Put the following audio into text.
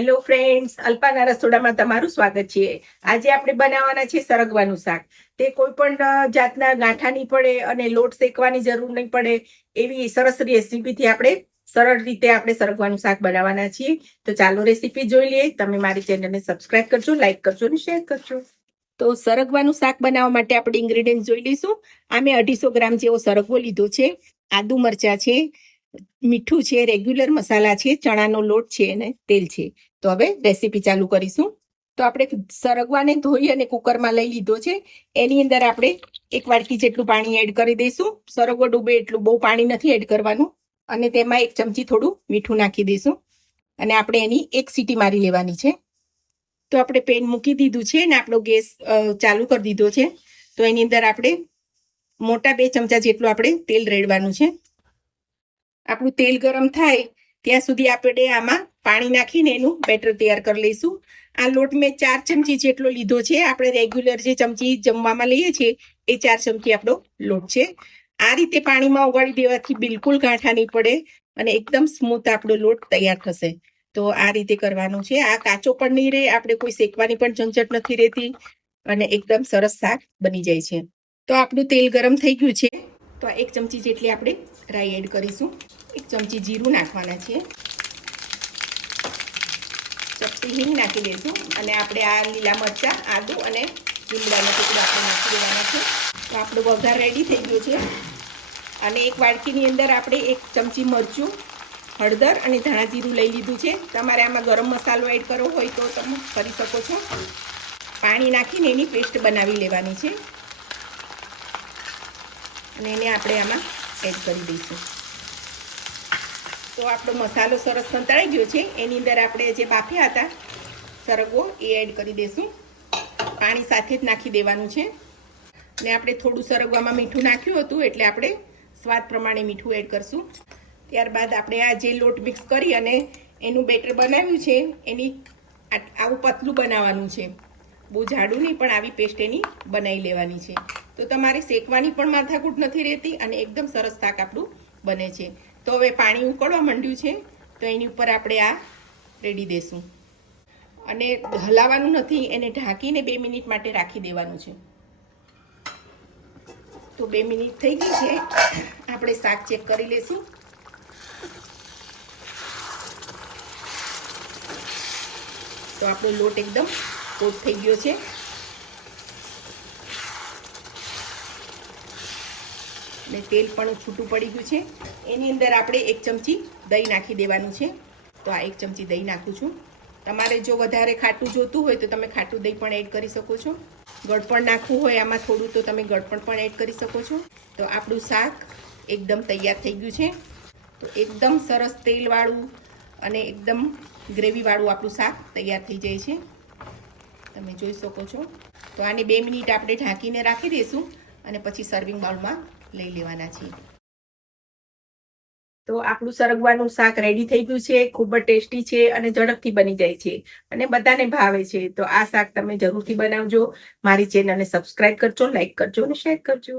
Hello friends, alpana રસોડામાં તમારું સ્વાગત છે। આજે આપણે બનાવવાના છે સરગવાનું શાક। તે કોઈ પણ જાતના ગાંઠા નહીં પડે અને લોટ શેકવાની જરૂર નહીં પડે એવી સરસ રેસીપીથી આપણે સરળ રીતે આપણે સરગવાનું શાક બનાવવાના છીએ। તો ચાલો રેસીપી જોઈ લઈએ। તમે મારી ચેનલને સબસ્ક્રાઇબ કરજો, લાઈક કરજો અને શેર કરજો। તો સરગવાનું શાક બનાવવા માટે આપણે ઇન્ગ્રેડિયન્ટ જોઈ લઈશું। આ મેં 250 ગ્રામ જેવો સરગવો લીધો છે, આદુ મરચાં છે, મીઠું છે, રેગ્યુલર મસાલા છે, ચણાનો લોટ છે અને તેલ છે। તો હવે રેસીપી ચાલુ કરીશું। તો આપણે સરગવાને ધોઈ અને કુકરમાં લઈ લીધો છે। એની અંદર આપણે 1 વાટકી જેટલું પાણી એડ કરી દઈશું। સરગવો ડૂબે એટલું બહુ પાણી નથી એડ કરવાનું અને તેમાં 1 ચમચી થોડું મીઠું નાખી દઈશું અને આપણે એની 1 સીટી મારી લેવાની છે। તો આપણે પેન મૂકી દીધું છે અને આપણો ગેસ ચાલુ કરી દીધો છે। તો એની અંદર આપણે મોટા 2 ચમચા જેટલું આપણે તેલ રેડવાનું છે। આપણું તેલ ગરમ થાય ત્યાં સુધી આપણે આમાં પાણી નાખીને એનું બેટર તૈયાર કરી લઈશું। આ લોટ મેં 4 ચમચી જેટલો લીધો છે। આપણે રેગ્યુલર જે ચમચી જમવામાં લઈએ છીએ એ 4 ચમચી આપણો લોટ છે। આ રીતે પાણીમાં ઓગાળી દેવાથી બિલકુલ ગાંઠા નહીં પડે અને એકદમ સ્મૂથ આપણો લોટ તૈયાર થશે। તો આ રીતે કરવાનું છે। આ કાચો પણ નહીં રહે, આપણે કોઈ શેકવાની પણ ઝંઝટ નથી રહેતી અને એકદમ સરસ શાક બની જાય છે। તો આપણું તેલ ગરમ થઈ ગયું છે। તો 1 ચમચી જેટલી આપણે રાઈ એડ કરીશું। 1 ચમચી જીરું નાખવાના છે, ચપટી હિંગ નાખી દઈશું અને આપણે આ લીલા મરચાં, આદુ અને લીમડાનો ટુકડો આપણે નાખી દેવાના છે। તો આપણો વઘાર રેડી થઈ ગયો છે અને 1 વાડકીની અંદર આપણે 1 ચમચી મરચું, હળદર અને ધાણા જીરું લઈ લીધું છે। તમારે આમાં ગરમ મસાલો એડ કરવો હોય તો તમે કરી શકો છો। પાણી નાખીને એની પેસ્ટ બનાવી લેવાની છે અને એને આપણે આમાં એડ કરી દઈશું। તો આપણો મસાલો સરસ સંતળાઈ ગયો છે। એની અંદર આપણે જે બાફ્યા હતા સરગવો એ એડ કરી દઈશું। પાણી સાથે જ નાખી દેવાનું છે અને આપણે થોડું સરગવામાં મીઠું નાખ્યું હતું એટલે આપણે સ્વાદ પ્રમાણે મીઠું એડ કરશું। ત્યારબાદ આપણે આ જે લોટ મિક્સ કરી અને એનું બેટર બનાવ્યું છે એની આવું પતલું બનાવવાનું છે, બહુ જાડું નહીં પણ આવી પેસ્ટ એની બનાવી લેવાની છે। તો તમારે શેકવાની પણ માથાકૂટ નથી રહેતી અને એકદમ સરસ શાક આપણું બને છે। તો હવે પાણી ઉકળવા માંડ્યું છે તો એની ઉપર આપણે આ રેડી દેશું અને હલાવવાનું નથી, એને ઢાંકીને 2 મિનિટ માટે રાખી દેવાનું છે। તો 2 મિનિટ થઈ ગઈ છે, આપણે શાક ચેક કરી લેશું। તો આપણો લોટ એકદમ કોટ થઈ ગયો છે અને તેલ પણ છૂટું પડી ગયું છે। એની અંદર આપણે 1 ચમચી દહીં નાખી દેવાનું છે। તો આ 1 ચમચી દહીં નાખું છું। તમારે જો વધારે ખાટું જોતું હોય તો તમે ખાટું દહીં પણ એડ કરી શકો છો। ગળપણ નાખવું હોય આમાં થોડું તો તમે ગળપણ પણ એડ કરી શકો છો। તો આપણું શાક એકદમ તૈયાર થઈ ગયું છે। તો એકદમ સરસ તેલવાળું અને એકદમ ગ્રેવીવાળું આપણું શાક તૈયાર થઈ જાય છે, તમે જોઈ શકો છો। તો આને 2 મિનિટ આપણે ઢાંકીને રાખી દઈશું અને પછી સર્વિંગ બાઉલમાં લઈ લેવાના છીએ। તો આપણું સરગવાનું શાક રેડી થઈ ગયું છે, ખૂબ જ ટેસ્ટી છે અને ઝડપથી બની જાય છે અને બધાને ભાવે છે। તો આ શાક તમે જરૂરથી બનાવજો। મારી ચેનલને સબસ્ક્રાઇબ કરજો, લાઈક કરજો અને શેર કરજો।